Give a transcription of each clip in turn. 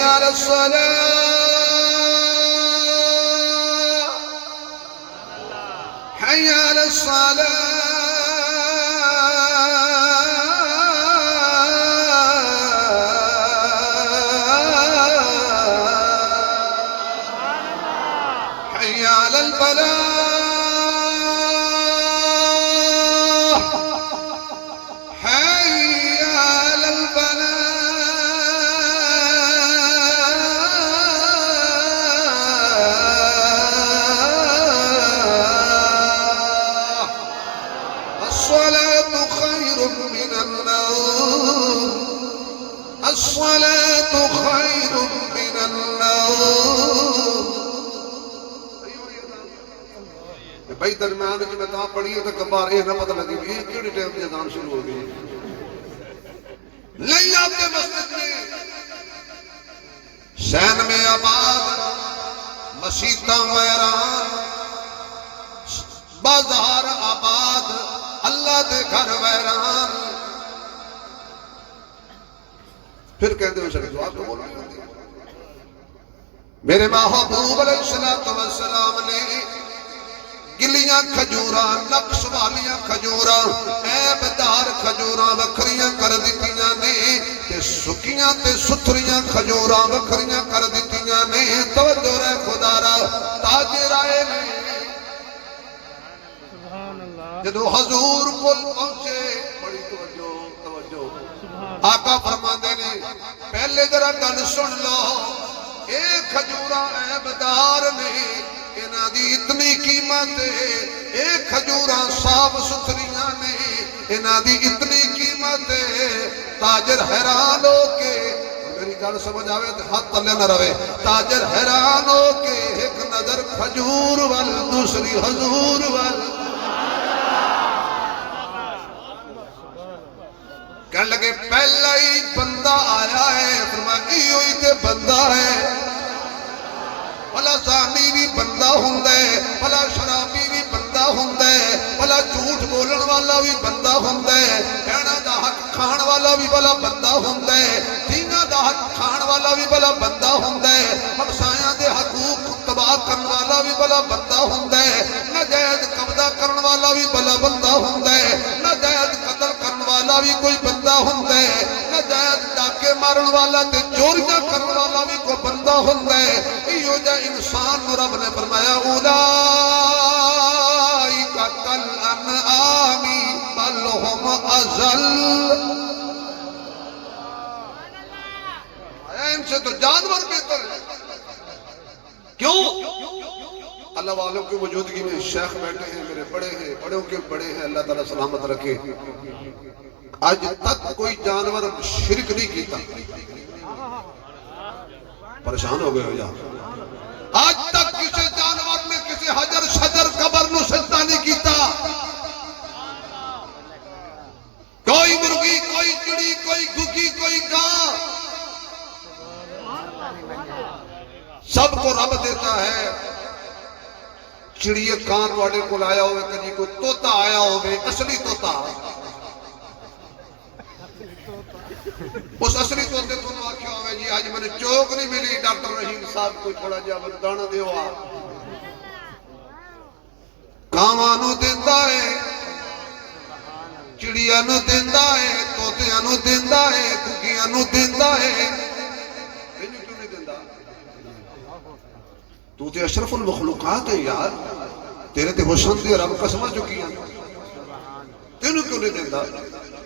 حي على الصلاة حي على الصلاة حي على الفلاح حي على الفلاح الصلاة خير من النوم الصلاة خير من النوم بھائی درمیان جو میں تاں پڑھی ہے تو کبار اے نہ پتہ لگی یہ کیڑی ٹائم سے اذان شروع ہو گئی نہیں آپ کے مسجد میں شہن میں آباد مسیتاں ویران بازار آباد اللہ دے گھر ویران پھر کہتے ہوئے شکل جواب تو بولنا چاہتے ہیں میرے محبوب علیہ السلام نے گلیاں کھجوراں نقش والیاں کھجوراں عیب دار کھجوراں وکھریاں کر دتیاں نے تے سکیاں تے ستھریاں کھجوراں وکھریاں کر دتیاں نے توجہ رہ خدا را تاجر آئے نے جدو حضور کول پہنچے بڑی توجہ آقا فرماندے نے پہلے ذرا گل سن لو اے کھجوراں عیب دار نے انہاں دی اتنی قیمت ہے اے کھجوراں صاف ستھریاں نے انہاں دی اتنی قیمت ہے تاجر حیران ہو کے میری گل سمجھ آوے تے ہاتھ تلے نہ رہے تاجر حیران ہو کے ایک نظر کھجور وال دوسری حضور وال کہنے لگے پہلا ہی بندہ آیا ہے فرمایا ایوئی تے بندہ ہے بھلا زانی بھی بندہ ہوندے بھلا شرابی بھی بندہ ہوندے بھلا جھوٹ بولن والا بھی بندہ ہوندے کہنا دا حق کھان والا بھی بھلا بندہ ہوندے دینا دا حق کھان والا بھی بھلا بندہ ہوندے ہمسایاں دے حقوق تباہ کرن والا بھی بھلا بندہ ہوندے ناجائز قبضہ کرن والا بھی بھلا بندہ ہوندے ناجائز قتل کرن والا بھی کوئی بندہ ہوندے ناجائز ڈاکے مارن والا تے چوریاں کرن والا بھی کوئی بندہ ہوندے ایو جا انسان نو رب نے فرمایا اولائک کالانعام بل ہم اضل ان سے تو جانور بہتر ہے کیوں اللہ والوں کی موجودگی میں شیخ بیٹھے ہیں میرے بڑے ہیں بڑوں کے بڑے ہیں اللہ تعالیٰ سلامت رکھے آج تک کوئی جانور شرک نہیں کیتا پریشان ہو گئے ہو جا آج تک کسی جانور نے کسی حجر شجر قبر نو سجدہ نہیں کیتا کوئی مرغی کوئی چڑی کوئی گھگی کوئی گاں سب کو رب دیتا ہے چڑیے کان واڑے کو لایا ہوئے کجی کو توتا آیا ہوئے اصلی توتا اس اصلی توتے تو نو آکھیا ہوئے جی آج میں نے چوک نہیں ملی ڈاکٹر رحیم صاحب کوئی تھوڑا جا بردانہ دیو آ کامانو دیندہ ہے چڑیانو دیندہ ہے توتیانو دیندہ ہے گھگیانو دیندہ ہے تینوں کیوں نہیں دیندہ تو تے اشرف المخلوقات ہے یار تیرے تے حسن دے رب قسمہ چکی ہیں تینوں کیوں نہیں دیندہ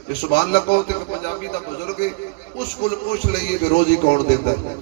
یہ سبحان اللہ کہو تے کہ پنجابی دا بزرگ ہے اس کو پوچھ لئیے کہ روزی کون دیندہ ہے